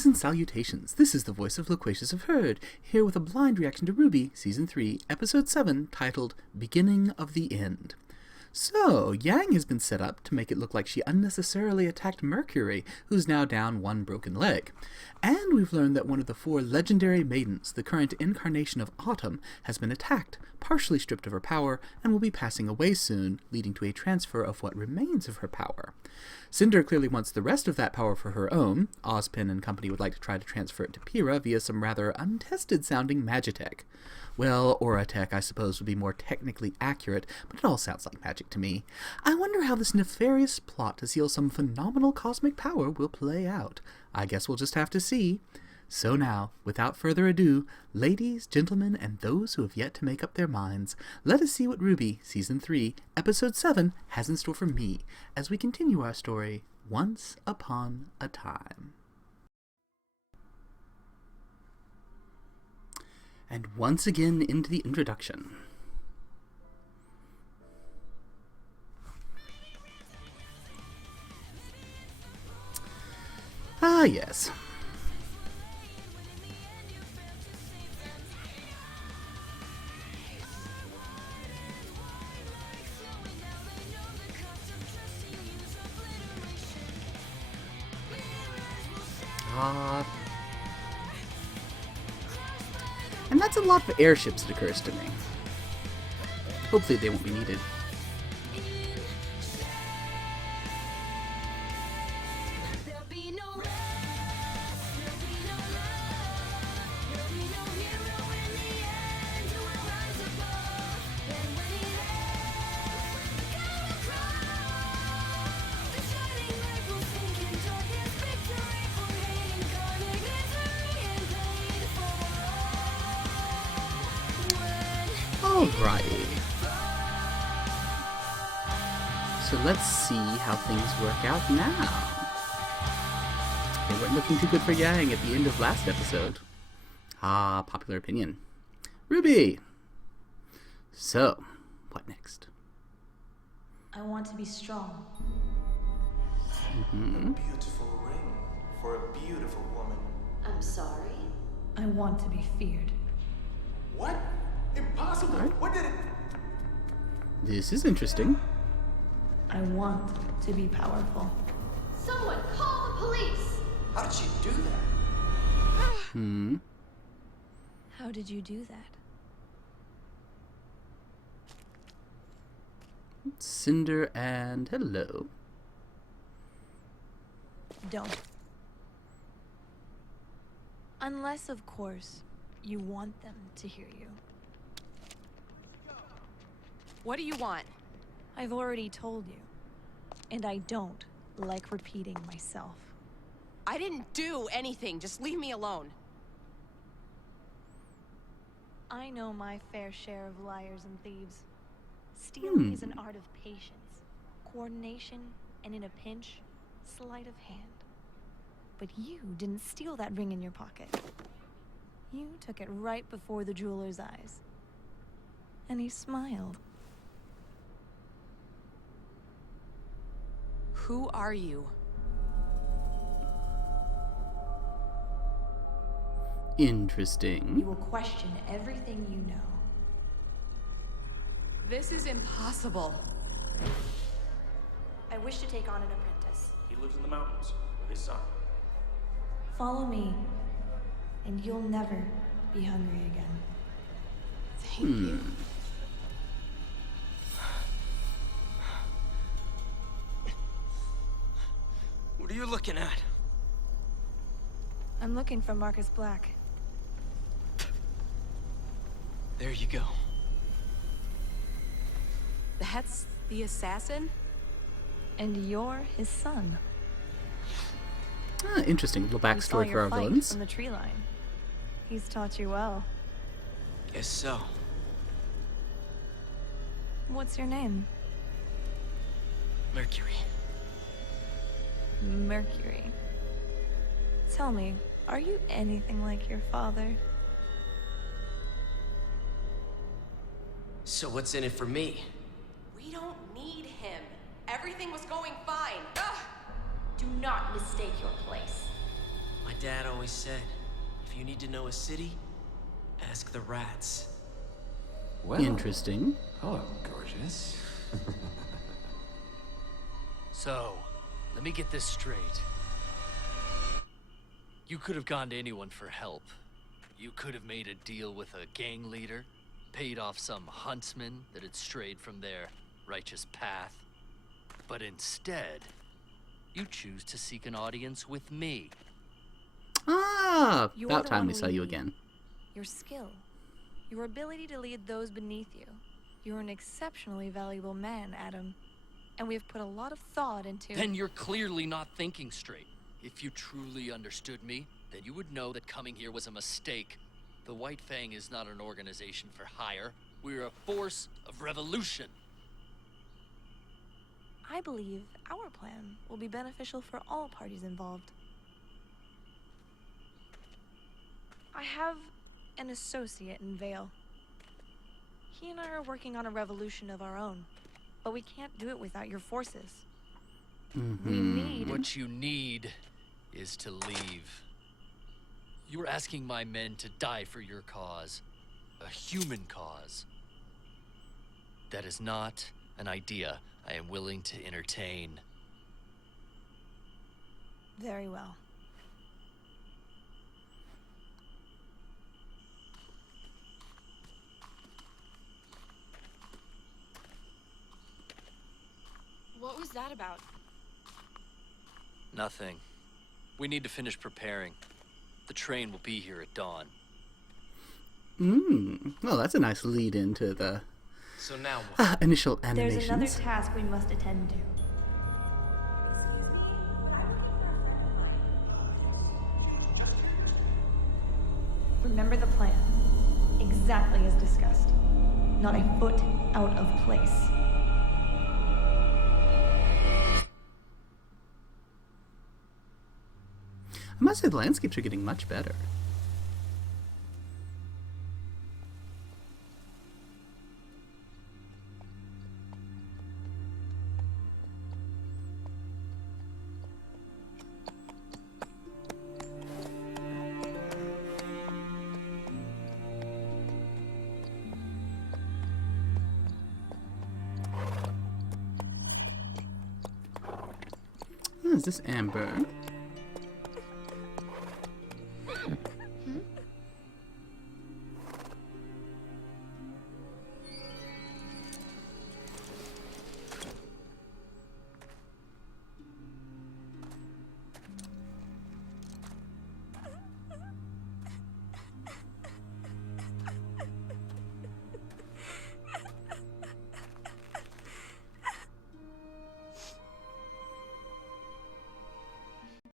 Greetings and salutations. This is the voice of Loquacious of Heard, here with a blind reaction to RWBY, Season 3, Episode 7, titled Beginning of the End. So, Yang has been set up to make it look like she unnecessarily attacked Mercury, who's now down one broken leg. And we've learned that one of the 4 legendary maidens, the current incarnation of Autumn, has been attacked, partially stripped of her power, and will be passing away soon, leading to a transfer of what remains of her power. Cinder clearly wants the rest of that power for her own. Ozpin and company would like to try to transfer it to Pyrrha via some rather untested-sounding magitech. Well, Auratech, I suppose, would be more technically accurate, but it all sounds like magic to me. I wonder how this nefarious plot to steal some phenomenal cosmic power will play out. I guess we'll just have to see. So now, without further ado, ladies, gentlemen, and those who have yet to make up their minds, let us see what RWBY, Season 3, Episode 7 has in store for me, as we continue our story, Once Upon a Time. And once again into the introduction. Ah, yes. And that's a lot of airships, it occurs to me. Hopefully they won't be needed. Alrighty. So let's see how things work out now. They weren't looking too good for Yang at the end of last episode. Ah, popular opinion. RWBY! So, what next? I want to be strong. A beautiful ring for a beautiful woman. I'm sorry? I want to be feared. What? Impossible! Right. What did it... This is interesting. I want to be powerful. Someone call the police! How did she do that? How did you do that? Cinder and hello. Don't. Unless, of course, you want them to hear you. What do you want? I've already told you. And I don't like repeating myself. I didn't do anything. Just leave me alone. I know my fair share of liars and thieves. Stealing is an art of patience, coordination, and in a pinch, sleight of hand. But you didn't steal that ring in your pocket. You took it right before the jeweler's eyes. And he smiled. Who are you? Interesting. You will question everything you know. This is impossible. I wish to take on an apprentice. He lives in the mountains with his son. Follow me, and you'll never be hungry again. Thank you. What are you looking at? I'm looking for Marcus Black. There you go. That's the assassin? And you're his son. Ah, interesting little We saw backstory for your our fight villains. from the tree line. He's taught you well. Guess so. What's your name? Mercury. Mercury. Tell me, are you anything like your father? So what's in it for me? We don't need him. Everything was going fine. Ugh! Do not mistake your place. My dad Dad always said, if you need to know a city, ask the rats. Well, Interesting. hello, gorgeous. So, let me get this straight. You could have gone to anyone for help. You could have made a deal with a gang leader, paid off some huntsman that had strayed from their righteous path. But instead, you choose to seek an audience with me. Ah, You're about the time one we saw you need. again. Your skill, your ability to lead those beneath you. You're an exceptionally valuable man, Adam. And we've put a lot of thought into... Then you're clearly not thinking straight. If you truly understood me, then you would know that coming here was a mistake. The White Fang is not an organization for hire. We're a force of revolution. I believe our plan will be beneficial for all parties involved. I have an associate in Vale. He and I are working on a revolution of our own, but we can't do it without your forces. We need... What you need is to leave. You're asking my men to die for your cause. A human cause. That is not an idea I am willing to entertain. Very well. What was that about? Nothing. We need to finish preparing. The train will be here at dawn. Well, that's a nice lead into the So now what? initial There's animations. another task we must attend to. Remember the plan. Exactly as discussed. Not a foot out of place. I must say the landscapes are getting much better. Is this Amber?